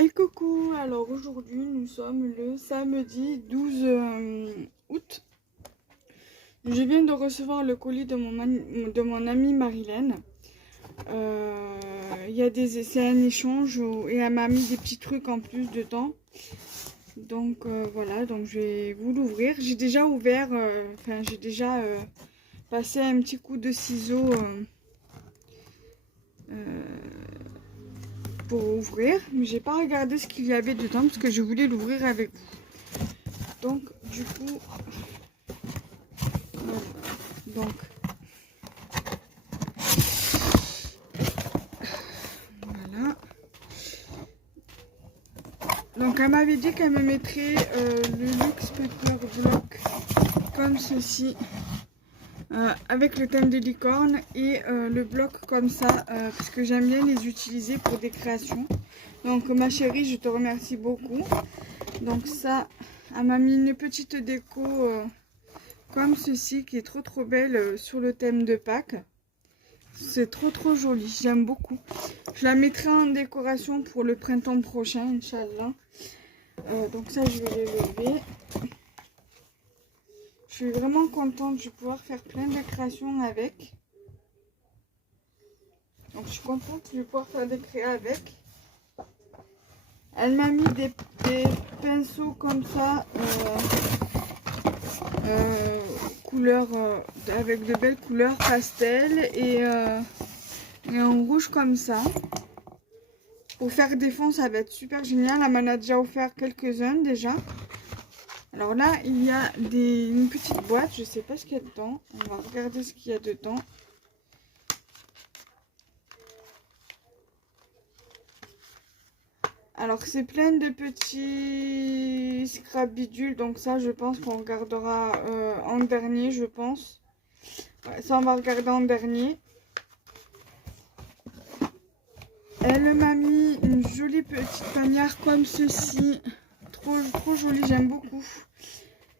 Et coucou, alors aujourd'hui nous sommes le samedi 12 août. Je viens de recevoir le colis de mon amie Marilène. C'est un échange et elle m'a mis des petits trucs en plus dedans. Donc voilà, donc je vais vous l'ouvrir. J'ai déjà ouvert, j'ai déjà passé un petit coup de ciseau pour ouvrir, mais j'ai pas regardé ce qu'il y avait dedans parce que je voulais l'ouvrir avec vous. Donc du coup, voilà. Donc voilà. Donc elle m'avait dit qu'elle me mettrait le Luxe Paper Block comme ceci, avec le thème de licorne et le bloc comme ça, parce que j'aime bien les utiliser pour des créations. Donc ma chérie, je te remercie beaucoup. Donc ça, elle m'a mis une petite déco comme ceci qui est trop belle sur le thème de Pâques. C'est trop joli, j'aime beaucoup. Je la mettrai en décoration pour le printemps prochain, Inch'Allah. Donc ça, je vais les lever. Je suis vraiment contente, je vais pouvoir faire plein de créations avec. Donc je suis contente, je vais pouvoir faire des créas avec. Elle m'a mis des pinceaux comme ça, couleurs, avec de belles couleurs pastel et en rouge comme ça. Pour faire des fonds, ça va être super génial. Elle m'en a déjà offert quelques-uns déjà. Alors là, il y a une petite boîte. Je ne sais pas ce qu'il y a dedans. On va regarder ce qu'il y a dedans. Alors, c'est plein de petits scrap bidules. Donc ça, je pense qu'on regardera en dernier, je pense. Ouais, ça, on va regarder en dernier. Elle m'a mis une jolie petite panière comme ceci. Trop joli, j'aime beaucoup.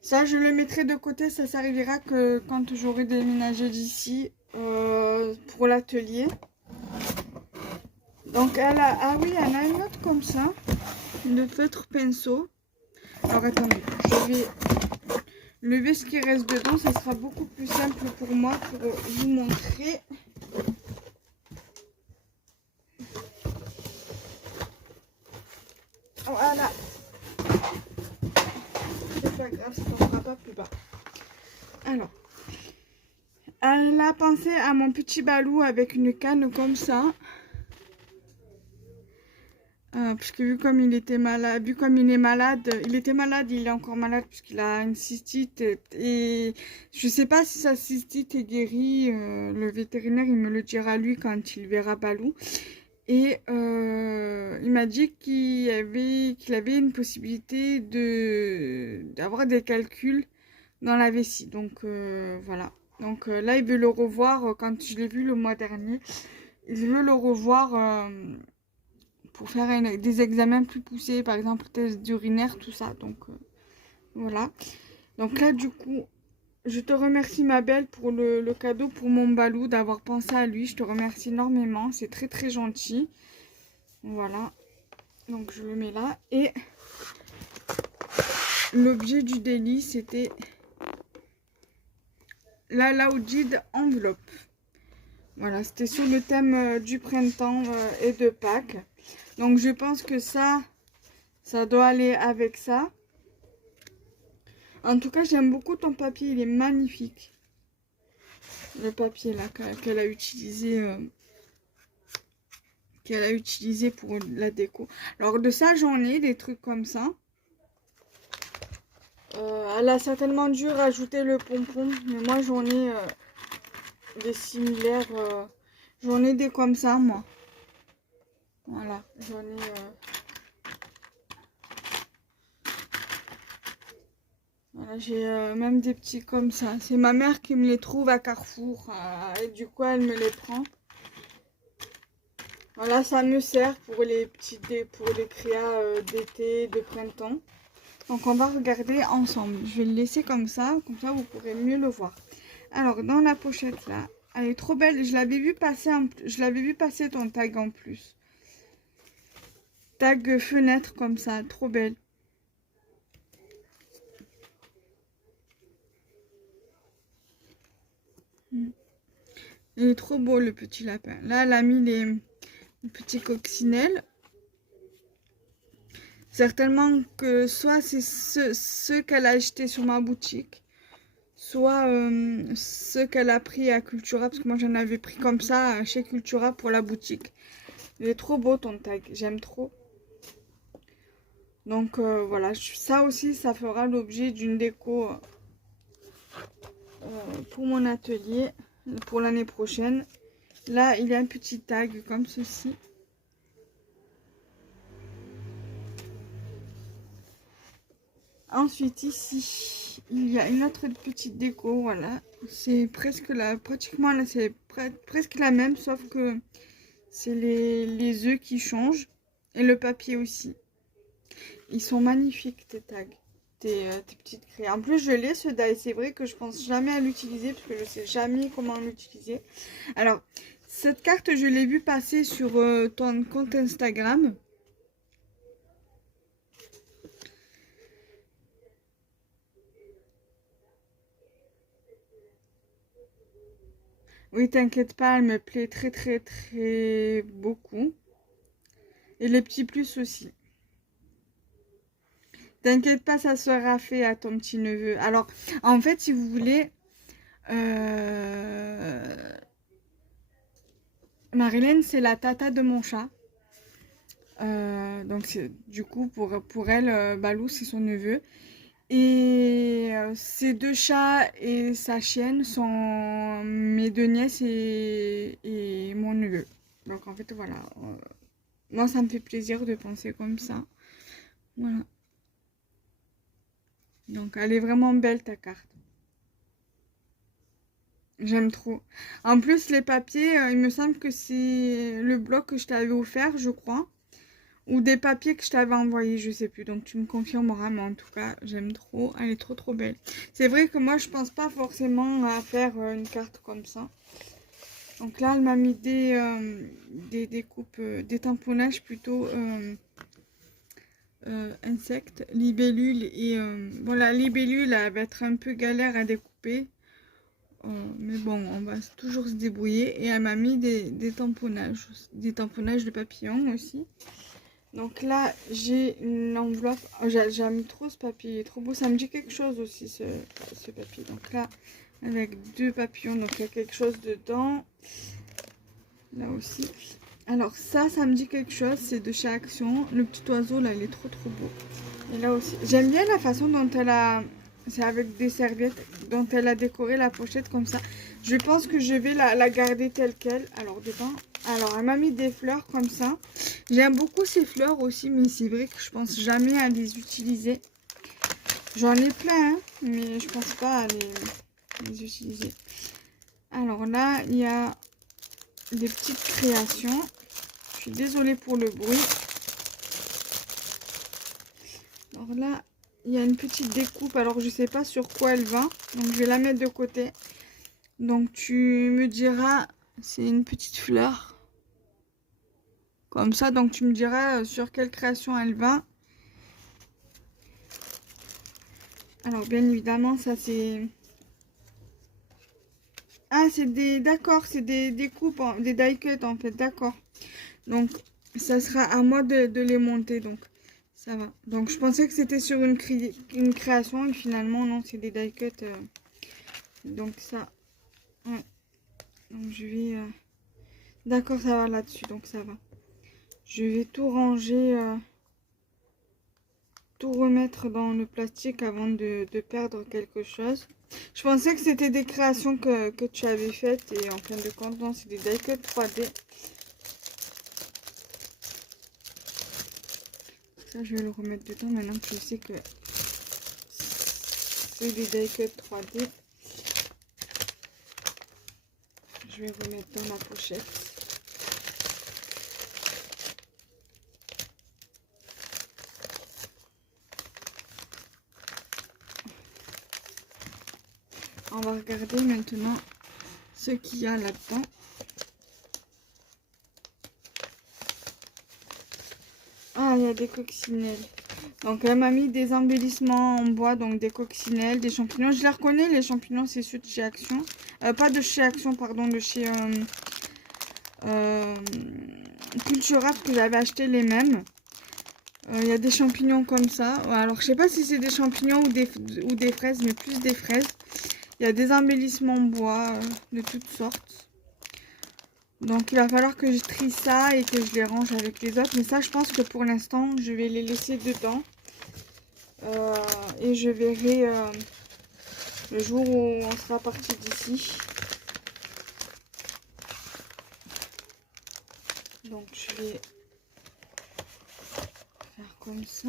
Ça, je le mettrai de côté. Ça servira que quand j'aurai déménagé d'ici pour l'atelier. Donc, elle a... Ah oui, elle a une autre comme ça. De feutre pinceau. Alors, attendez. Je vais lever ce qui reste dedans. Ça sera beaucoup plus simple pour moi pour vous montrer. Voilà. C'est pas grave, ça ne tombera pas plus bas. Alors, elle a pensé à mon petit balou avec une canne comme ça. Parce que vu comme il était malade, il était malade, il est encore malade puisqu'il a une cystite et je sais pas si sa cystite est guérie. Le vétérinaire, il me le dira lui quand il verra Balou. Et il m'a dit qu'il avait une possibilité d'avoir des calculs dans la vessie. Donc voilà. Donc là, il veut le revoir quand je l'ai vu le mois dernier. Il veut le revoir pour faire des examens plus poussés, par exemple test d'urinaire, tout ça. Donc voilà. Donc là, du coup, je te remercie ma belle pour le cadeau pour mon Balou, d'avoir pensé à lui. Je te remercie énormément, c'est très gentil. Voilà, donc je le mets là. Et l'objet du délit, c'était la Laoudide enveloppe. Voilà, c'était sur le thème du printemps et de Pâques. Donc je pense que ça doit aller avec ça. En tout cas, j'aime beaucoup ton papier, il est magnifique. Le papier là qu'elle a utilisé pour la déco. Alors de ça, j'en ai des trucs comme ça. Elle a certainement dû rajouter le pompon, mais moi j'en ai des similaires. J'en ai des comme ça, moi. Voilà, j'en ai... Voilà, j'ai même des petits comme ça. C'est ma mère qui me les trouve à Carrefour. Et du coup, elle me les prend. Voilà, ça me sert pour les créas d'été, de printemps. Donc, on va regarder ensemble. Je vais le laisser comme ça vous pourrez mieux le voir. Alors, dans la pochette, là, elle est trop belle. Je l'avais vu passer ton tag en plus. tag fenêtre comme ça, trop belle. Il est trop beau le petit lapin. Là, elle a mis les petits coccinelles. Certainement que soit c'est ceux qu'elle a acheté sur ma boutique, soit ceux qu'elle a pris à Cultura, parce que moi j'en avais pris comme ça chez Cultura pour la boutique. Il est trop beau ton tag, j'aime trop. Donc voilà, ça aussi ça fera l'objet d'une déco pour mon atelier pour l'année prochaine. Là il y a un petit tag comme ceci. Ensuite ici il y a une autre petite déco, voilà, c'est presque pratiquement là c'est presque la même, sauf que c'est les œufs qui changent et le papier aussi. Ils sont magnifiques tes tags, tes petites crayons. En plus je l'ai ce die, c'est vrai que je pense jamais à l'utiliser parce que je sais jamais comment l'utiliser. Alors cette carte je l'ai vue passer sur ton compte Instagram. Oui, t'inquiète pas, elle me plaît très beaucoup. Et les petits plus aussi. T'inquiète pas, ça sera fait à ton petit neveu. Alors, en fait, si vous voulez, Marilyn, c'est la tata de mon chat. Donc, du coup, pour elle, Balou, c'est son neveu. Et ces deux chats et sa chienne sont mes deux nièces et mon neveu. Donc en fait voilà, moi ça me fait plaisir de penser comme ça. Voilà. Donc elle est vraiment belle ta carte. J'aime trop. En plus les papiers, il me semble que c'est le bloc que je t'avais offert, je crois. Ou des papiers que je t'avais envoyé, je sais plus. Donc tu me confirmeras, mais en tout cas, j'aime trop. Elle est trop belle. C'est vrai que moi, je pense pas forcément à faire une carte comme ça. Donc là, elle m'a mis des coupes, des tamponnages plutôt insectes, libellules. Et bon, la libellule, elle va être un peu galère à découper. Mais bon, on va toujours se débrouiller. Et elle m'a mis des tamponnages de papillons aussi. Donc là, j'ai une enveloppe. Oh, j'aime trop ce papier, il est trop beau. Ça me dit quelque chose aussi, ce papier. Donc là, avec deux papillons, donc il y a quelque chose dedans. Là aussi. Alors ça me dit quelque chose, c'est de chez Action. Le petit oiseau, là, il est trop beau. Et là aussi, j'aime bien la façon dont elle a... C'est avec des serviettes, dont elle a décoré la pochette comme ça. Je pense que je vais la garder telle qu'elle. Alors dedans... Alors, elle m'a mis des fleurs comme ça. J'aime beaucoup ces fleurs aussi, mais c'est vrai que je pense jamais à les utiliser. J'en ai plein, hein, mais je pense pas à les utiliser. Alors là, il y a des petites créations. Je suis désolée pour le bruit. Alors là, il y a une petite découpe. Alors, je sais pas sur quoi elle va. Donc, je vais la mettre de côté. Donc, tu me diras, c'est une petite fleur. Comme ça, donc tu me diras sur quelle création elle va. Alors, bien évidemment, ça c'est... Ah, c'est des... D'accord, c'est des découpes, des die cuts en fait, d'accord. Donc, ça sera à moi de les monter, donc ça va. Donc, je pensais que c'était sur une création et finalement, non, c'est des die cuts. Donc, ça... Ouais. Donc, je vais... D'accord, ça va là-dessus, donc ça va. Je vais tout ranger... tout remettre dans le plastique avant de perdre quelque chose. Je pensais que c'était des créations que tu avais faites et en fin de compte, non, c'est des die cuts 3D. Ça, je vais le remettre dedans maintenant que je sais que c'est des die cuts 3D. Je vais remettre dans la pochette. On va regarder maintenant ce qu'il y a là-dedans. Ah, il y a des coccinelles. Donc, elle m'a mis des embellissements en bois, donc des coccinelles, des champignons. Je les reconnais, les champignons, c'est ceux de chez Action. Pas de chez Action, pardon, de chez Cultura, que j'avais acheté les mêmes. Il y a des champignons comme ça. Alors, je sais pas si c'est des champignons ou des fraises, mais plus des fraises. Il y a des embellissements en bois de toutes sortes. Donc, il va falloir que je trie ça et que je les range avec les autres. Mais ça, je pense que pour l'instant, je vais les laisser dedans. Et je verrai le jour où on sera parti d'ici. Donc, je vais faire comme ça.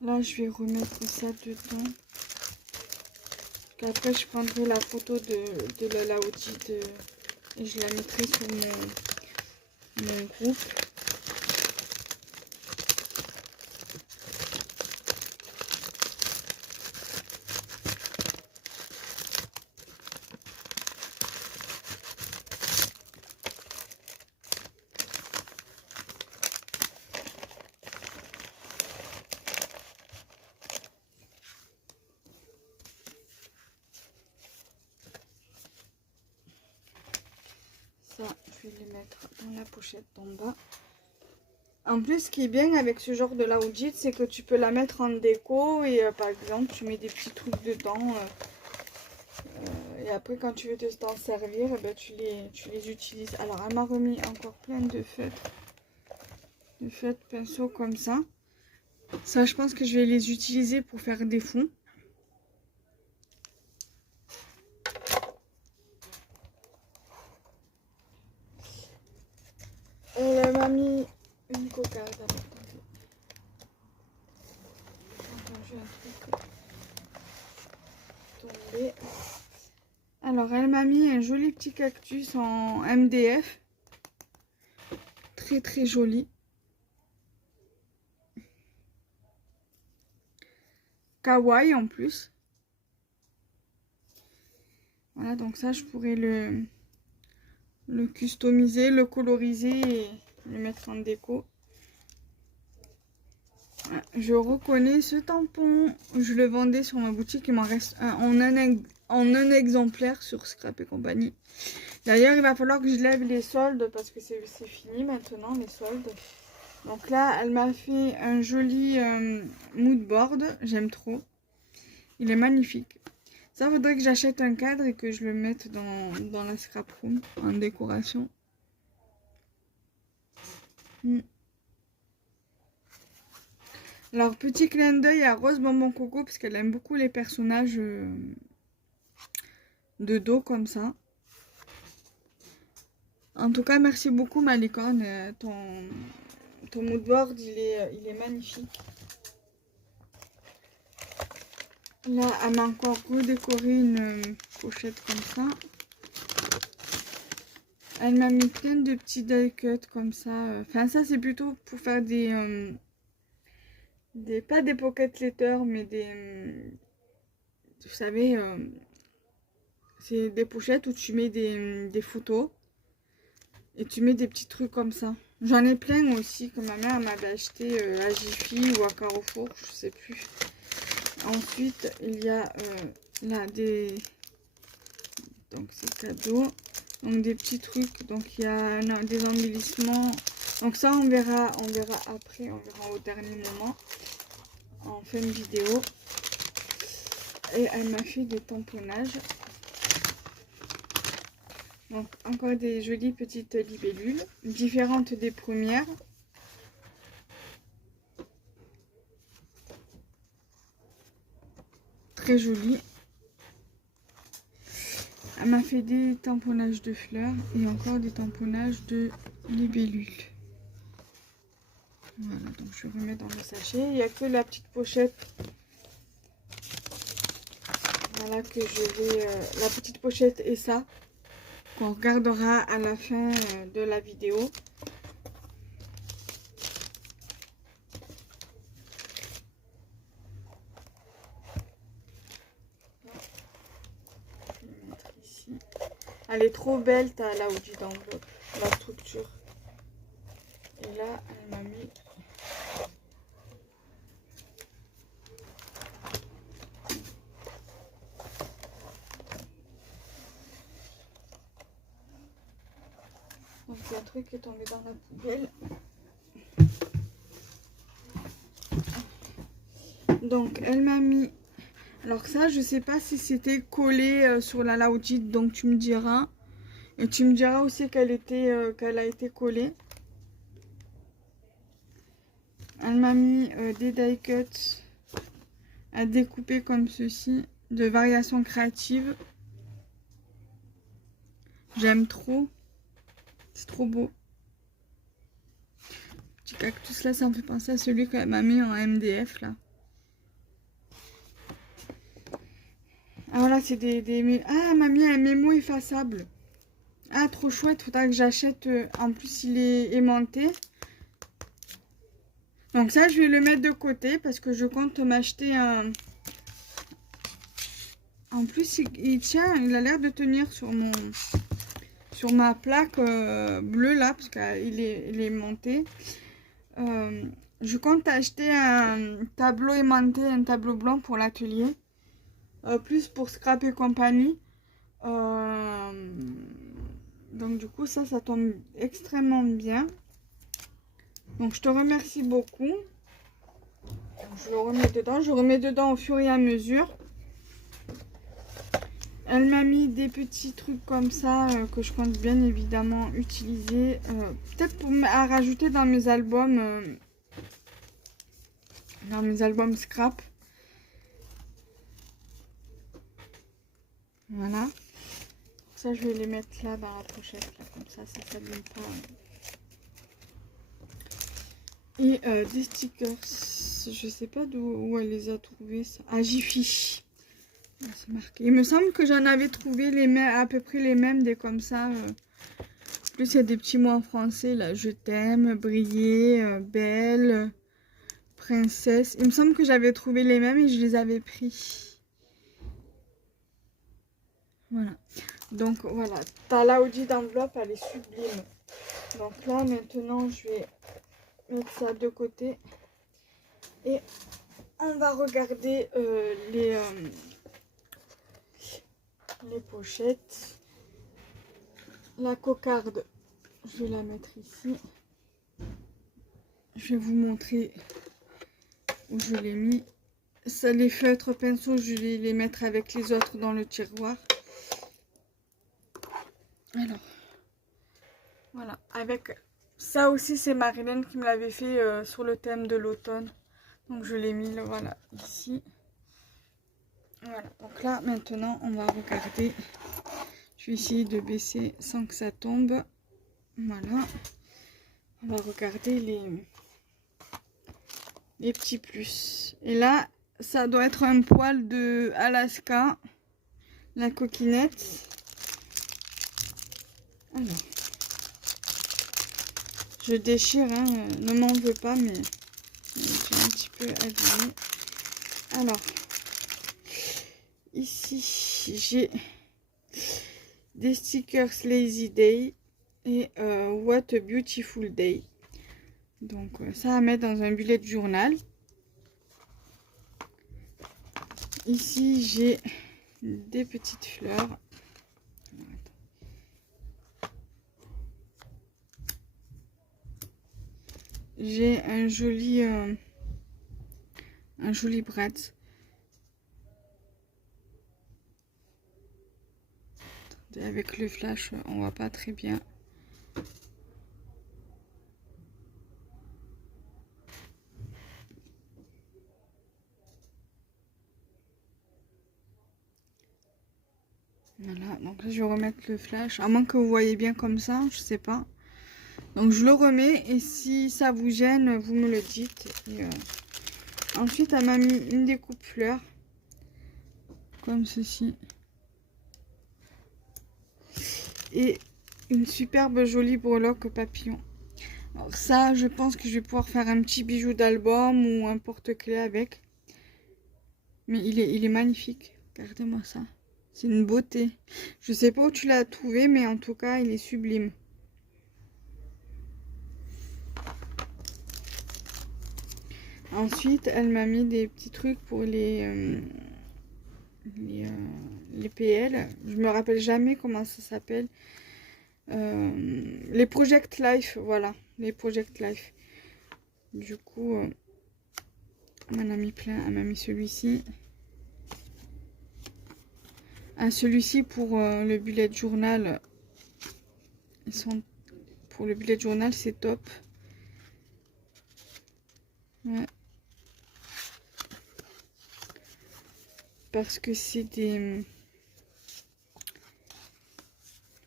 Là, je vais remettre ça dedans. Après, je prendrai la photo de la Laoudi et je la mettrai sur mon groupe. Ça, je vais les mettre dans la pochette d'en bas. En plus, ce qui est bien avec ce genre de Laoudi, c'est que tu peux la mettre en déco et par exemple, tu mets des petits trucs dedans. Et après, quand tu veux t'en servir, ben, tu les utilises. Alors, elle m'a remis encore plein de feutres. De feutres pinceaux comme ça. Ça, je pense que je vais les utiliser pour faire des fonds. Elle m'a mis une cocarde. Attends, j'ai un truc tombé. Alors, elle m'a mis un joli petit cactus en MDF. Très, très joli. Kawaii en plus. Voilà, donc ça, je pourrais le customiser, le coloriser et le mettre en déco. Voilà, je reconnais ce tampon. Je le vendais sur ma boutique. Il m'en reste en un exemplaire sur Scrap et compagnie. D'ailleurs, il va falloir que je lève les soldes parce que c'est fini maintenant, les soldes. Donc là, elle m'a fait un joli mood board. J'aime trop. Il est magnifique. Ça, faudrait que j'achète un cadre et que je le mette dans la scrap room en décoration. Alors, petit clin d'œil à Rose Bonbon Coco parce qu'elle aime beaucoup les personnages de dos comme ça. En tout cas, merci beaucoup ma licorne. Ton mood board, il est magnifique. Là, elle m'a encore redécoré une pochette comme ça. Elle m'a mis plein de petits die cuts comme ça. Enfin, ça, c'est plutôt pour faire pas des pocket letters, mais vous savez, c'est des pochettes où tu mets des photos. Et tu mets des petits trucs comme ça. J'en ai plein aussi que ma mère m'avait acheté à Jiffy ou à Carrefour, je sais plus. Ensuite, il y a là donc c'est cadeau. Donc des petits trucs. Donc il y a des embellissements. Donc ça on verra après, on verra au dernier moment. En fin de vidéo. Et elle m'a fait des tamponnages. Donc encore des jolies petites libellules, différentes des premières. Très jolies. Elle m'a fait des tamponnages de fleurs et encore des tamponnages de libellules. Voilà, donc je remets dans le sachet. Il n'y a que la petite pochette. Voilà que je vais... la petite pochette et ça. Qu'on regardera à la fin de la vidéo. Je vais mettre ici. Elle est trop belle ta Laoudi d'enveloppe, la structure. Et là, elle m'a mis... Donc il y a un truc qui est tombé dans la poubelle. Donc elle m'a mis... Alors ça, je sais pas si c'était collé sur la Laoudite, donc tu me diras. Et tu me diras aussi qu'elle a été collée. Elle m'a mis des die cuts à découper comme ceci, de variations créatives. J'aime trop. C'est trop beau. Petit cactus là, ça me fait penser à celui qu'elle m'a mis en MDF là. Ah voilà, c'est des... Ah, elle m'a mis un mémo effaçable. Ah, trop chouette, faudra que j'achète. En plus, il est aimanté. Donc ça, je vais le mettre de côté parce que je compte m'acheter un... En plus, il tient, il a l'air de tenir sur ma plaque bleue là, parce qu'il est aimanté. Je compte acheter un tableau aimanté, un tableau blanc pour l'atelier. Plus pour scrap et compagnie. Donc du coup, ça tombe extrêmement bien. Donc je te remercie beaucoup. Je le remets dedans. Je remets dedans au fur et à mesure. Elle m'a mis des petits trucs comme ça que je compte bien évidemment utiliser. Peut-être à rajouter dans mes albums. Scrap. Voilà. Ça, je vais les mettre là dans la pochette. Là, comme ça s'abîme pas. Et des stickers. Je sais pas où elle les a trouvés. Ça. Ah, Jiffy. C'est marqué. Il me semble que j'en avais trouvé les mêmes, à peu près les mêmes, des comme ça. Plus il y a des petits mots en français là. Je t'aime, briller, belle, princesse. Il me semble que j'avais trouvé les mêmes et je les avais pris. Voilà. Donc voilà. Ta Laoudi d'enveloppe, elle est sublime. Donc là maintenant je vais mettre ça de côté. Et on va regarder les pochettes. La cocarde, je vais la mettre ici. Je vais vous montrer où je l'ai mis. Ça, les feutres pinceaux, je vais les mettre avec les autres dans le tiroir. Alors, voilà. Avec ça aussi, c'est Marilyn qui me l'avait fait sur le thème de l'automne. Donc je l'ai mis, voilà, ici. Voilà, donc là, maintenant, on va regarder. Je vais essayer de baisser sans que ça tombe. Voilà. On va regarder les petits plus. Et là, ça doit être un poil de Alaska. La coquinette. Alors. Je déchire, hein. Ne m'en veux pas, mais j'ai un petit peu abîmé. Alors. Ici, j'ai des stickers Lazy Day et What a Beautiful Day. Donc ça à mettre dans un bullet journal. Ici, j'ai des petites fleurs. J'ai un joli brat. Avec le flash, on voit pas très bien. Voilà, donc là je vais remettre le flash, à moins que vous voyez bien comme ça, je sais pas. Donc je le remets et si ça vous gêne, vous me le dites. Et, ensuite, elle m'a mis une découpe fleurs, comme ceci. Et une superbe jolie breloque papillon. Alors ça, je pense que je vais pouvoir faire un petit bijou d'album ou un porte-clés avec. Mais il est magnifique, regardez-moi ça. C'est une beauté. Je sais pas où tu l'as trouvé, mais en tout cas, il est sublime. Ensuite, elle m'a mis des petits trucs pour les PL. Je me rappelle jamais comment ça s'appelle. Les Project Life, voilà, les Project Life. Du coup, elle m'en a mis plein. Elle m'a mis celui-ci. Ah, celui-ci pour le bullet journal. Pour le bullet journal, c'est top. Ouais. Parce que c'est des...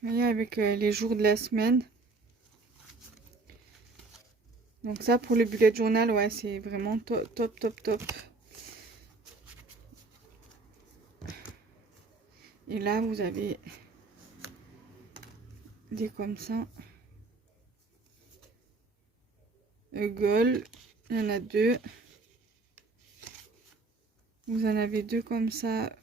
Vous voyez, avec les jours de la semaine. Donc ça, pour le bullet journal, ouais, c'est vraiment top, top, top, top. Et là, vous avez des comme ça. Gold, il y en a deux. Vous en avez deux comme ça,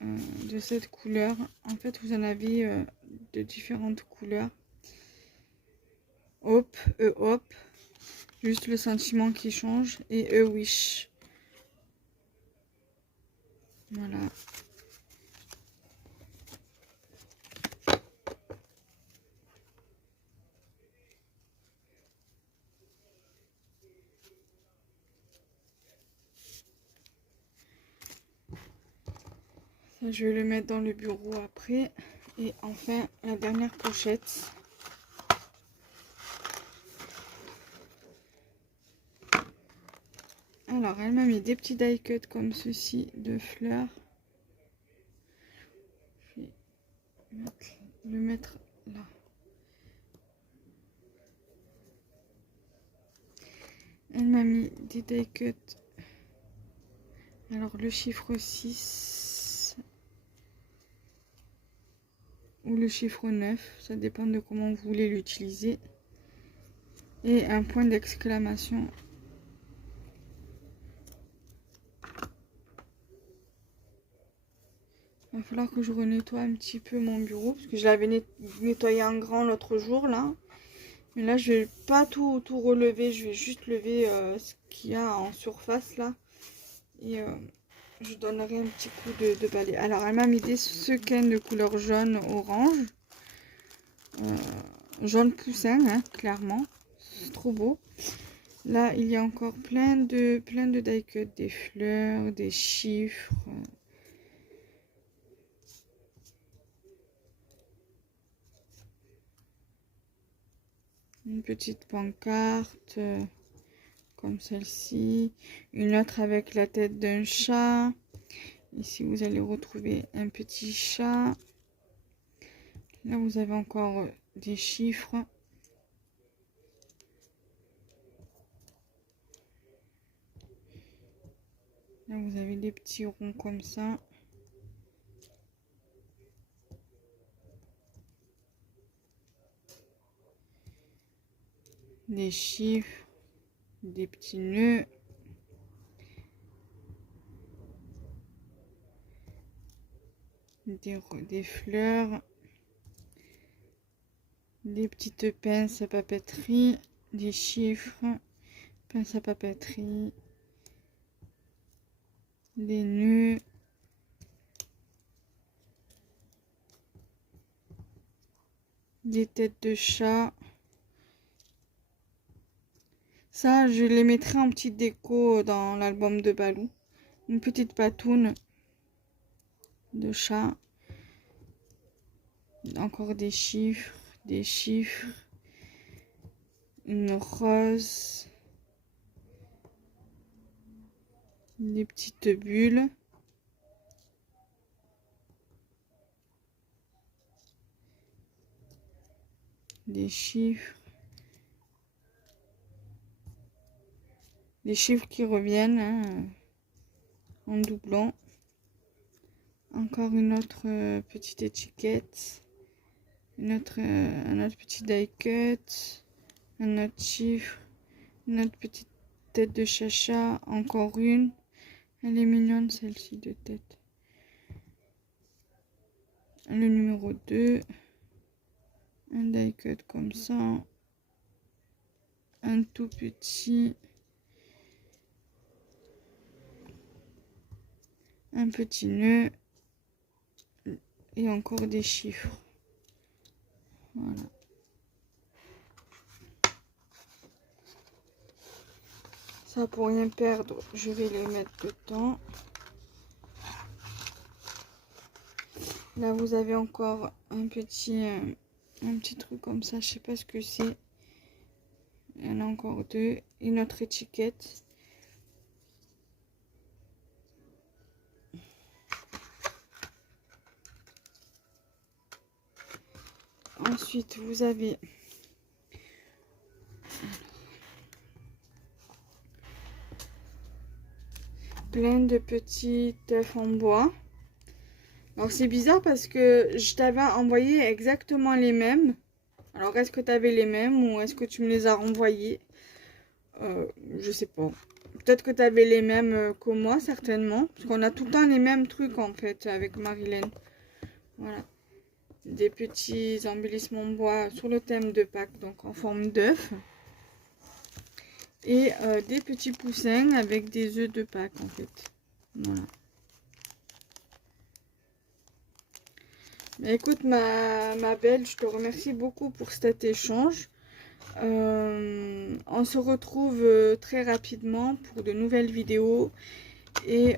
de cette couleur. En fait, vous en avez de différentes couleurs. Hop, hop. Juste le sentiment qui change. Et wish. Voilà. Ça, je vais le mettre dans le bureau après. Et enfin, la dernière pochette. Alors, elle m'a mis des petits die cuts comme ceci de fleurs. Je vais le mettre là. Elle m'a mis des die cuts. Alors, le chiffre 6 ou le chiffre 9, ça dépend de comment vous voulez l'utiliser. Et un point d'exclamation. Il va falloir que je renettoie un petit peu mon bureau, parce que je l'avais nettoyé en grand l'autre jour, là. Mais là, je vais pas tout relever, je vais juste lever ce qu'il y a en surface, là. Et je donnerai un petit coup de balai. Alors, elle m'a mis des sequins de couleur jaune-orange. Jaune poussin, hein, clairement. C'est trop beau. Là, il y a encore plein de die cuts, des fleurs, des chiffres. Une petite pancarte comme celle-ci. Une autre avec la tête d'un chat. Ici, vous allez retrouver un petit chat. Là, vous avez encore des chiffres. Là, vous avez des petits ronds comme ça. Des chiffres, des petits nœuds. Des fleurs. Des petites pinces à papeterie. Des chiffres. Pinces à papeterie. Des nœuds. Des têtes de chat. Ça, je les mettrai en petite déco dans l'album de Balou. Une petite patoune de chat. Encore des chiffres. Une rose. Des petites bulles. Des chiffres. Des chiffres qui reviennent, hein, en doublant. Encore une autre petite étiquette. Un autre petit die cut. Un autre chiffre. Une autre petite tête de chacha. Encore une. Elle est mignonne celle-ci de tête. Le numéro 2. Un die cut comme ça. Un tout petit. un petit nœud et encore des chiffres. Voilà. Ça, pour rien perdre, je vais les mettre dedans. Là, vous avez encore un petit truc comme ça. Je sais pas ce que c'est. Il y en a encore deux. Et notre étiquette. Ensuite, vous avez plein de petits œufs en bois. Alors c'est bizarre parce que je t'avais envoyé exactement les mêmes. Alors est-ce que tu avais les mêmes ou est-ce que tu me les as renvoyés? Je sais pas. Peut-être que tu avais les mêmes que moi, certainement. Parce qu'on a tout le temps les mêmes trucs en fait avec Marilyn. Voilà. Des petits embellissements en bois sur le thème de Pâques, donc en forme d'œuf. Et des petits poussins avec des œufs de Pâques en fait. Voilà. Écoute ma belle, je te remercie beaucoup pour cet échange. On se retrouve très rapidement pour de nouvelles vidéos. Et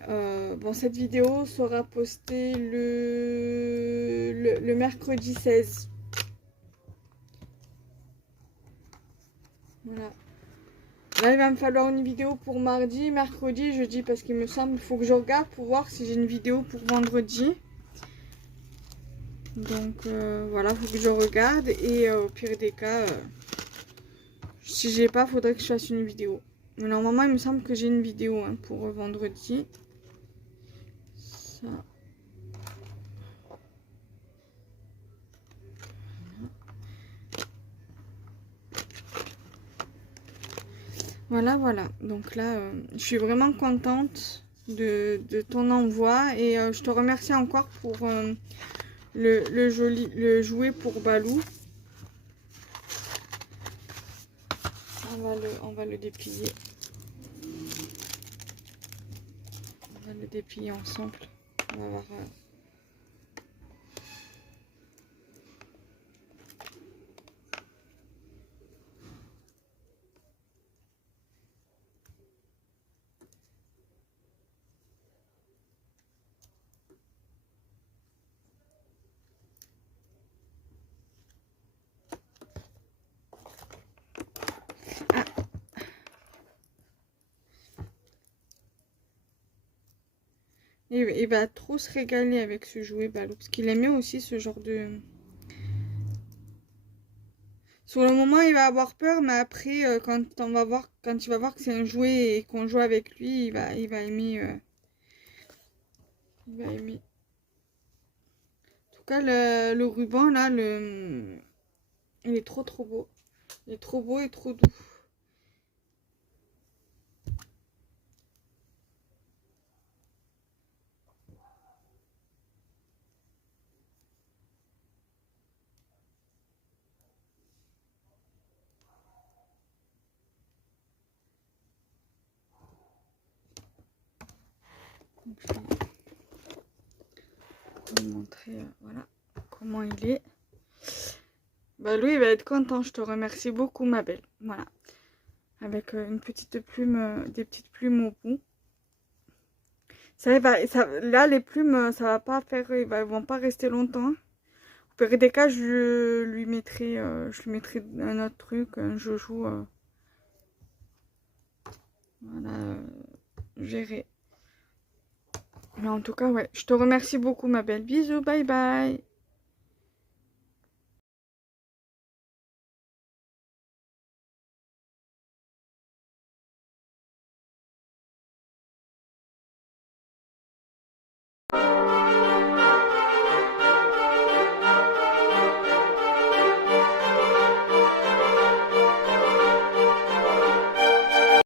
bon, cette vidéo sera postée le mercredi 16. Voilà. Là, il va me falloir une vidéo pour mardi, mercredi, jeudi, parce qu'il me semble qu'il faut que je regarde pour voir si j'ai une vidéo pour vendredi. Donc voilà, il faut que je regarde et au pire des cas, si j'ai pas, faudrait que je fasse une vidéo. Mais normalement, il me semble que j'ai une vidéo hein, pour vendredi. Ça. Voilà, voilà. Donc là, je suis vraiment contente de ton envoi et je te remercie encore pour le jouet pour Balou. On va le déplier. On va le déplier ensemble. On va voir. Il va trop se régaler avec ce jouet Balou. Parce qu'il aimait aussi ce genre de... Sur le moment, il va avoir peur, mais après, quand il va voir que c'est un jouet et qu'on joue avec lui, il va aimer. Il va aimer. En tout cas, le ruban, là, il est trop beau. Il est trop beau et trop doux. Donc, je vais vous montrer voilà, comment il est. Bah, lui, il va être content. Je te remercie beaucoup, ma belle. Voilà. Avec une petite plume, des petites plumes au bout. Là, les plumes, ça va pas faire, ils vont pas rester longtemps. Au pire des cas, je lui mettrai un autre truc, un joujou. Voilà, gérer. Mais en tout cas, ouais, je te remercie beaucoup, ma belle. Bisous, bye bye.